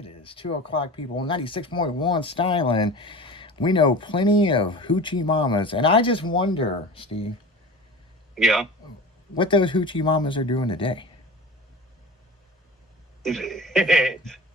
It is 2 o'clock, people. 96.1 styling. We know plenty of hoochie mamas. And I just wonder, Steve, Yeah. what those hoochie mamas are doing today.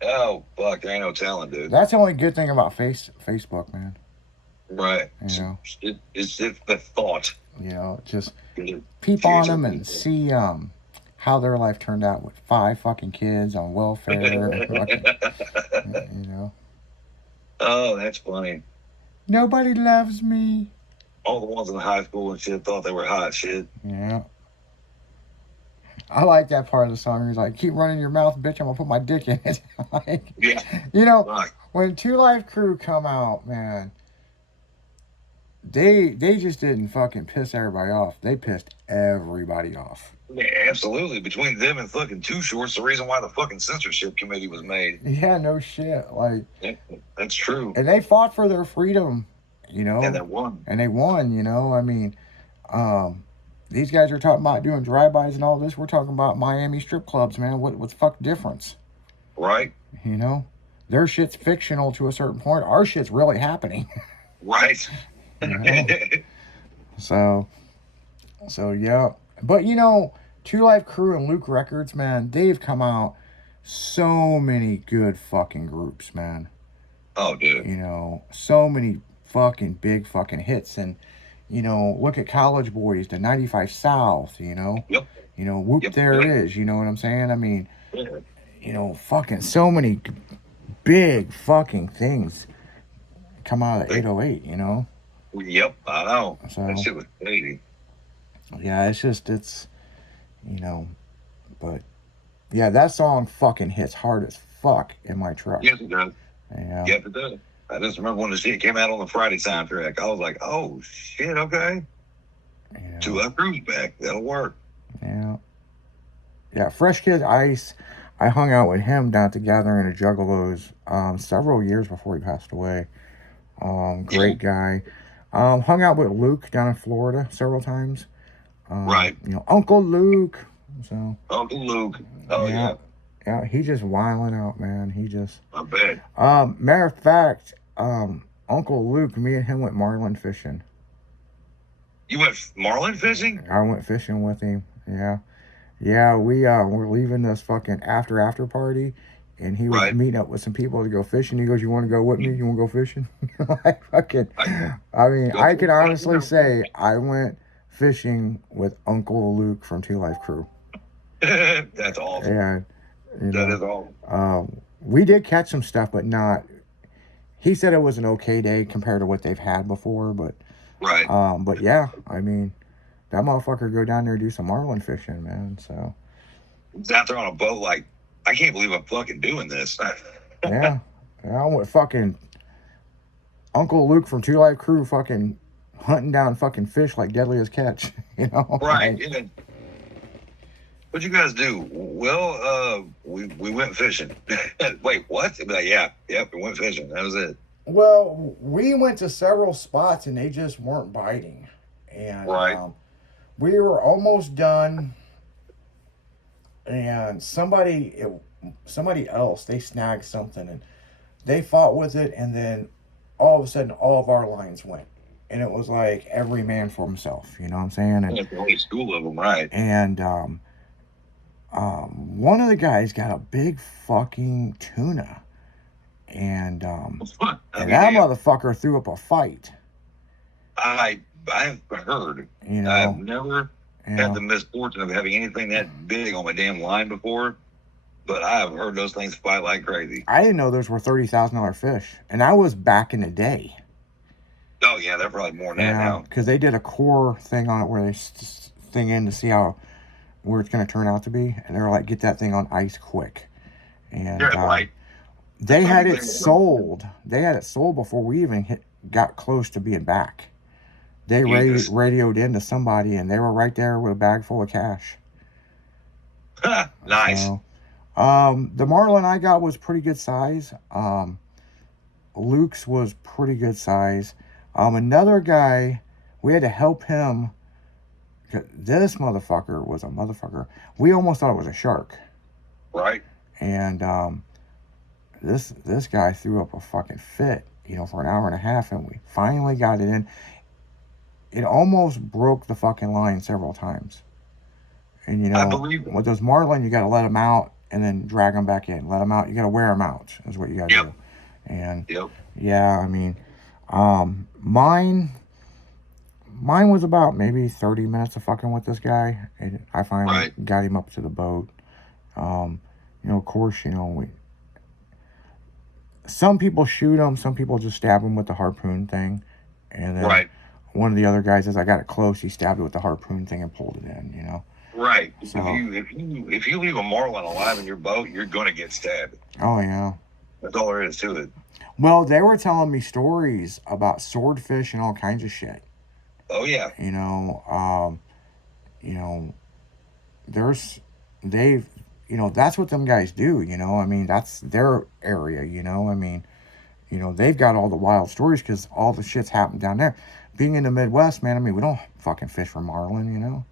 Oh fuck, there ain't no telling, dude. That's the only good thing about Facebook, man. Right. You know, It's the thought. just The peep on future them and people. see how their life turned out with 5 fucking kids on welfare and fucking, you know. Oh, that's funny. Nobody loves me. All the ones in high school and shit thought they were hot shit. Yeah. I like that part of the song. He's like, keep running your mouth, bitch. I'm going to put my dick in it. Like, Yeah. you know, Right. when Two Live Crew come out, man, they just didn't fucking piss everybody off. They pissed everybody off. Yeah, absolutely. Between them and fucking Too Short's the reason why the fucking censorship committee was made. Yeah, no shit. Like, Yeah, that's true. and they fought for their freedom, you know. And that won. And they won, you know. I mean, um, these guys are talking about doing drive-bys and all this. We're talking about Miami strip clubs, man. What's the fuck difference? Right? You know? Their shit's fictional to a certain point. Our shit's really happening. Right. You know? So yeah. But you know, Two Live Crew and Luke Records, man, they've come out so many good fucking groups, man. Oh, dude. You know, so many fucking big fucking hits. And, you know, look at College Boys, the 95 South, you know. Yep. You know, Whoop Yep. There It Is, you know what I'm saying? I mean, you know, fucking so many big fucking things come out of 808, you know? Yep, I know. So, That shit was crazy. yeah, it's, you know, but, yeah, that song fucking hits hard as fuck in my truck. Yes, it does. Yeah. Yep, it does. I just remember when the shit came out on the Friday soundtrack. I was like, oh, shit, okay. Yeah. Two Live Crew's back. That'll work. Yeah. Yeah, Fresh Kid Ice, I hung out with him down at the Gathering of Juggalos several years before he passed away. Great guy. Hung out with Luke down in Florida several times. Right. You know, Uncle Luke. So. Uncle Luke. Oh, yeah. Yeah, he just wilding out, man. He just. I bet. Matter of fact, Uncle Luke, me and him went marlin fishing. You went marlin fishing? I went fishing with him. Yeah. Yeah, we're leaving this fucking after party, and he was meeting up with some people to go fishing. He goes, "You want to go with me? You want to go fishing?" Like fucking. I mean, I can honestly say I went fishing with Uncle Luke from Two Live Crew. That's awesome. And you know, that is awesome. We did catch some stuff, but not. He said it was an okay day compared to what they've had before, but. Right. But yeah, I mean. That motherfucker go down there and do some marlin fishing, man. So he's out there on a boat like, I can't believe I'm fucking doing this. Yeah. I went fucking Uncle Luke from Two Live Crew fucking hunting down fucking fish like deadly as catch. You know? Right. Yeah. What'd you guys do? Well, we went fishing. Wait, what? They'd be like, yeah, we went fishing. That was it. Well, we went to several spots and they just weren't biting. And we were almost done, and somebody else, they snagged something, and they fought with it, and then all of a sudden, all of our lines went. And it was like every man for himself, you know what I'm saying? And there's only a school of them, right? And one of the guys got a big fucking tuna, and that motherfucker threw up a fight. I've heard. You know, I've never had the misfortune of having anything that big on my damn line before, but I have heard those things fight like crazy. I didn't know those were $30,000 fish, and I was back in the day. Oh yeah, they're probably more than that now. Because they did a core thing on it where they thing in to see where it's going to turn out to be, and they're like, get that thing on ice quick. And right. They had it sold. They had it sold before we even got close to being back. They radioed into somebody, and they were right there with a bag full of cash. Nice. So, the marlin I got was pretty good size. Luke's was pretty good size. Another guy, we had to help him. This motherfucker was a motherfucker. We almost thought it was a shark. Right. And this guy threw up a fucking fit, for an hour and a half, and we finally got it in. It almost broke the fucking line several times. And I believe it. with those marlin, you got to let them out and then drag them back in. Let them out. You got to wear them out. Is what you got to do. And yeah, I mean, mine was about maybe 30 minutes of fucking with this guy, and I finally got him up to the boat. Of course, some people shoot him, some people just stab him with the harpoon thing, and then one of the other guys, as I got it close, he stabbed it with the harpoon thing and pulled it in. Right. So, if you leave a marlin alive in your boat, you're gonna get stabbed. Oh yeah. That's all there is to it. Well, they were telling me stories about swordfish and all kinds of shit. Oh yeah. That's what them guys do. I mean, that's their area. They've got all the wild stories because all the shit's happened down there. Being in the Midwest, man, I mean, we don't fucking fish for marlin.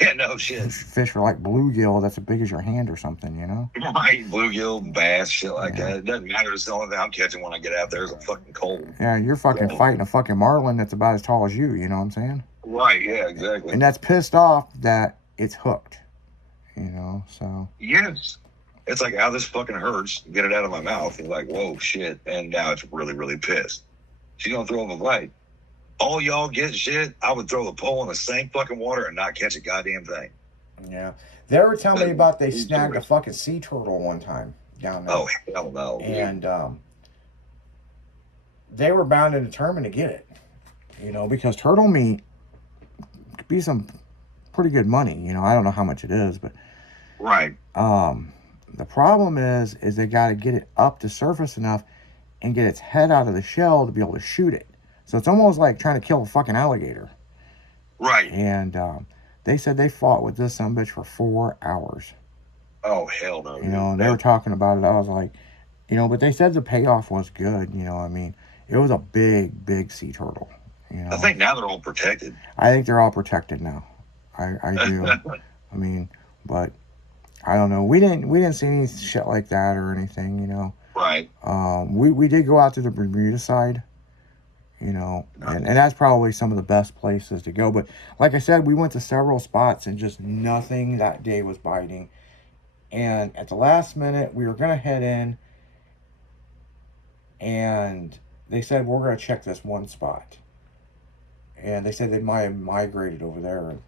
Yeah, no shit. Fish for like bluegill that's as big as your hand or something, Right, bluegill, bass, shit like that. It doesn't matter. It's the only thing I'm catching when I get out there is a fucking cold. Yeah, you're fucking fighting a fucking marlin that's about as tall as you. You know what I'm saying? Right. Yeah. Exactly. And that's pissed off that it's hooked. So. Yes. It's like, this fucking hurts. Get it out of my mouth. You're like, whoa, shit. And now it's really, really pissed. She's gonna throw up a fight. All y'all get shit, I would throw the pole in the same fucking water and not catch a goddamn thing. Yeah. They were telling me about they snagged a fucking sea turtle one time down there. Oh, hell no. And they were bound and determined to get it. Because turtle meat could be some pretty good money. I don't know how much it is, but... Right. The problem is they got to get it up to surface enough and get its head out of the shell to be able to shoot it. So it's almost like trying to kill a fucking alligator. Right. And they said they fought with this sumbitch for 4 hours. Oh, hell no. And they were talking about it. I was like, but they said the payoff was good. I mean, it was a big, big sea turtle. I think now they're all protected. I think they're all protected now. I do. I mean, but I don't know. We didn't see any shit like that or anything. Right. We did go out to the Bermuda side. And that's probably some of the best places to go. But like I said, we went to several spots and just nothing that day was biting. And at the last minute, we were going to head in. And they said, we're going to check this one spot. And they said they might have migrated over there. And,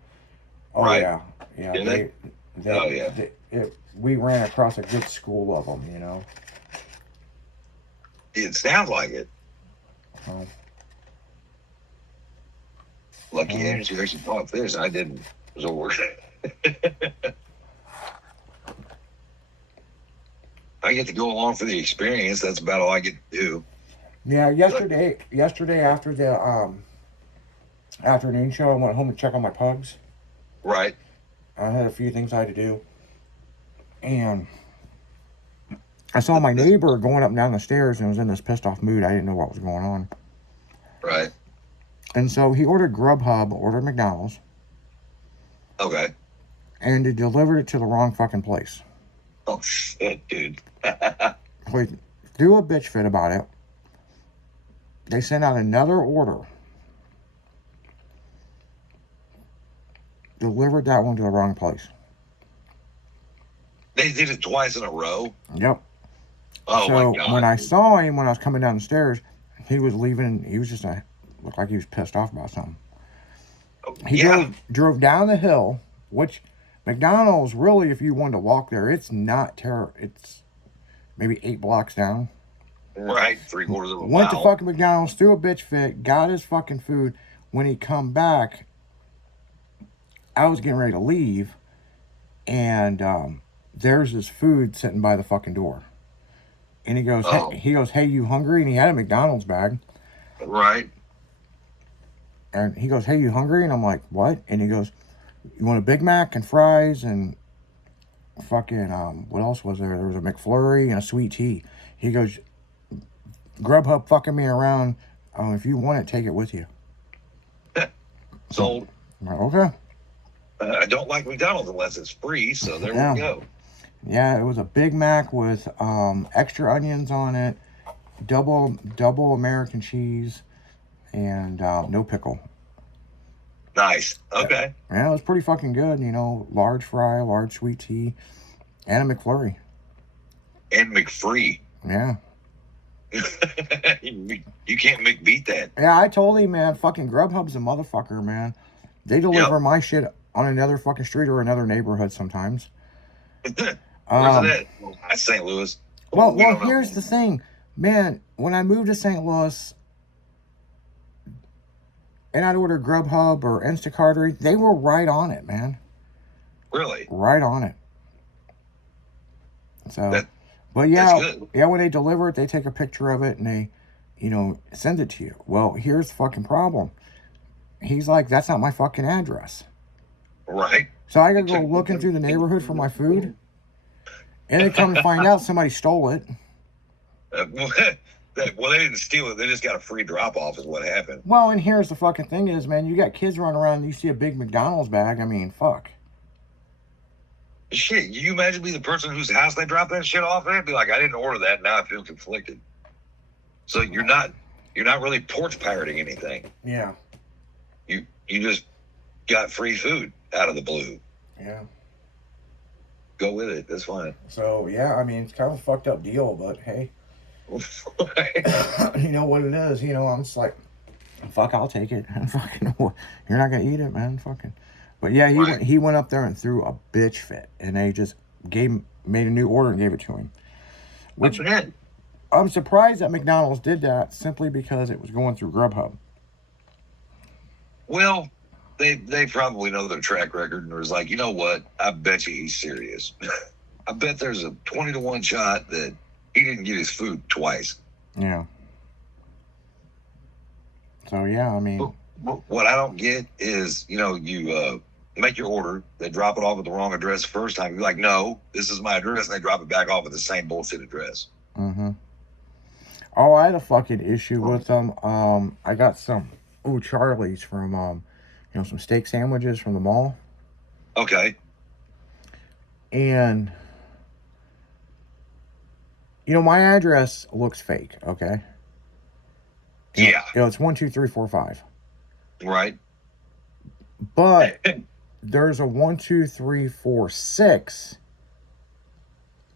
we ran across a good school of them, It sounds like it. Lucky Andrews, you actually caught fish. I didn't. It was over. I get to go along for the experience. That's about all I get to do. Yeah, yesterday after the afternoon show, I went home to check on my pugs. Right. I had a few things I had to do. And I saw my neighbor going up and down the stairs and was in this pissed off mood. I didn't know what was going on. Right. And so he ordered Grubhub, ordered McDonald's. Okay. And they delivered it to the wrong fucking place. Oh, shit, dude. He threw a bitch fit about it. They sent out another order. Delivered that one to the wrong place. They did it twice in a row? Yep. Oh, so my God. When I saw him, when I was coming down the stairs, he was leaving. He was just looked like he was pissed off about something. He drove down the hill, which McDonald's, really, if you wanted to walk there, it's not terrible. It's maybe 8 blocks down. Right, 3/4 of a mile. Went to fucking McDonald's, threw a bitch fit, got his fucking food. When he come back, I was getting ready to leave, and there's his food sitting by the fucking door. And he goes, hey, you hungry? And he had a McDonald's bag. Right. And he goes, hey, you hungry? And I'm like, what? And he goes, you want a Big Mac and fries and fucking, what else was there? There was a McFlurry and a sweet tea. He goes, Grubhub fucking me around. If you want it, take it with you. Sold. I'm like, okay. I don't like McDonald's unless it's free, so there we go. Yeah, it was a Big Mac with extra onions on it, double American cheese, and no pickle. Nice. Okay. Yeah, it was pretty fucking good. Large fry, large sweet tea, and a McFlurry. And McFree. Yeah. You can't beat that. Yeah, I told him, man, fucking Grubhub's a motherfucker, man. They deliver my shit on another fucking street or another neighborhood sometimes. Where's it at? That's St. Louis. Well, here's the thing. Man, when I moved to St. Louis and I'd order Grubhub or Instacart, they were right on it, man. Really? Right on it. So, but yeah, when they deliver it, they take a picture of it and they, send it to you. Well, here's the fucking problem. He's like, that's not my fucking address. Right. So I gotta go looking through the neighborhood for my food. And they come to find out somebody stole it. Well, they didn't steal it. They just got a free drop-off is what happened. Well, and here's the fucking thing is, man, you got kids running around and you see a big McDonald's bag. I mean, fuck. Shit, you imagine being the person whose house they drop that shit off at? Be like, I didn't order that. Now I feel conflicted. So you're not really porch pirating anything. Yeah. You just got free food out of the blue. Yeah. Go with it. That's fine. So, yeah, I mean, it's kind of a fucked up deal, but hey. You know what it is. I'm just like, fuck, I'll take it. Fucking, you're not going to eat it, man. Fucking. But yeah, he went up there and threw a bitch fit. And they just made a new order and gave it to him. Which I'm surprised that McDonald's did that simply because it was going through Grubhub. Well, they probably know their track record and was like, you know what? I bet you he's serious. I bet there's a 20-1 shot that he didn't get his food twice. Yeah. So, yeah, I mean. What I don't get is, you make your order. They drop it off at the wrong address the first time. You're like, no, this is my address. And they drop it back off at the same bullshit address. Mm-hmm. Oh, I had a fucking issue with them. I got some Charlie's from, some steak sandwiches from the mall. Okay. And, my address looks fake, okay? Yeah. It's 1, 2, 3, 4, 5. Right. But there's a 1, 2, 3, 4, 6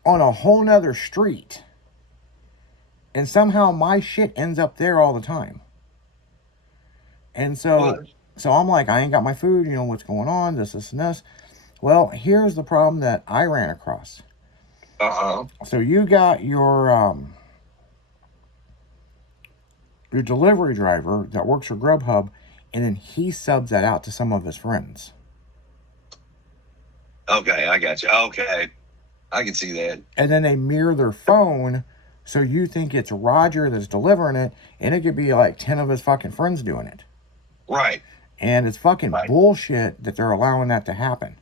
on a whole nother street. And somehow my shit ends up there all the time. And so I'm like, I ain't got my food. What's going on? This, and this. Well, here's the problem that I ran across. So you got your delivery driver that works for Grubhub, and then he subs that out to some of his friends. Okay, I got you. Okay, I can see that. And then they mirror their phone, so you think it's Roger that's delivering it, and it could be like 10 of his fucking friends doing it. Right. And it's fucking bullshit that they're allowing that to happen.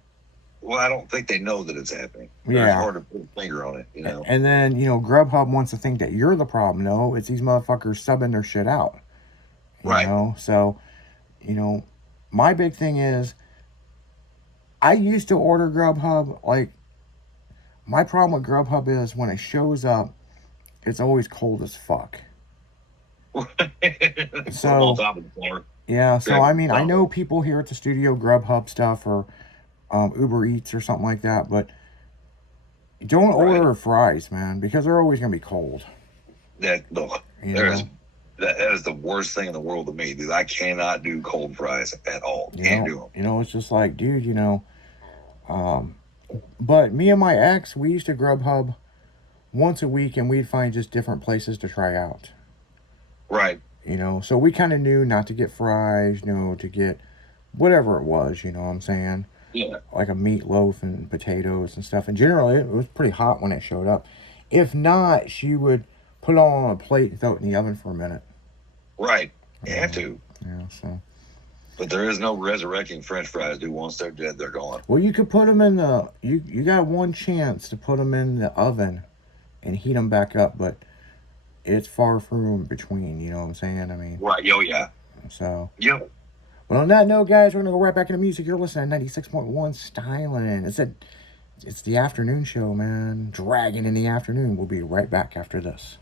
Well, I don't think they know that it's happening. Yeah. It's hard to put a finger on it, And then, Grubhub wants to think that you're the problem. No, it's these motherfuckers subbing their shit out. Right. So, my big thing is, I used to order Grubhub. Like, my problem with Grubhub is when it shows up, it's always cold as fuck. So, yeah, so I mean, I know people here at the studio Grubhub stuff or Uber Eats or something like that, but don't order fries, man, because they're always going to be cold. That is the worst thing in the world to me, dude. I cannot do cold fries at all. Can't do them. It's just like, dude, but me and my ex, we used to Grubhub once a week, and we'd find just different places to try out. Right. So we kind of knew not to get fries, to get whatever it was, what I'm saying? Yeah. Like a meatloaf and potatoes and stuff. And generally, it was pretty hot when it showed up. If not, she would put it all on a plate and throw it in the oven for a minute. Right. You have to. Yeah, so. But there is no resurrecting French fries, dude. Once they're dead, they're gone. Well, you could put them in the... You got one chance to put them in the oven and heat them back up, but it's far from between, you know what I'm saying? I mean... Right, yeah. So... Yep. But on that note, guys, we're going to go right back into music. You're listening to 96.1 Styling. It's a It's the afternoon show, man. Dragon in the afternoon. We'll be right back after this.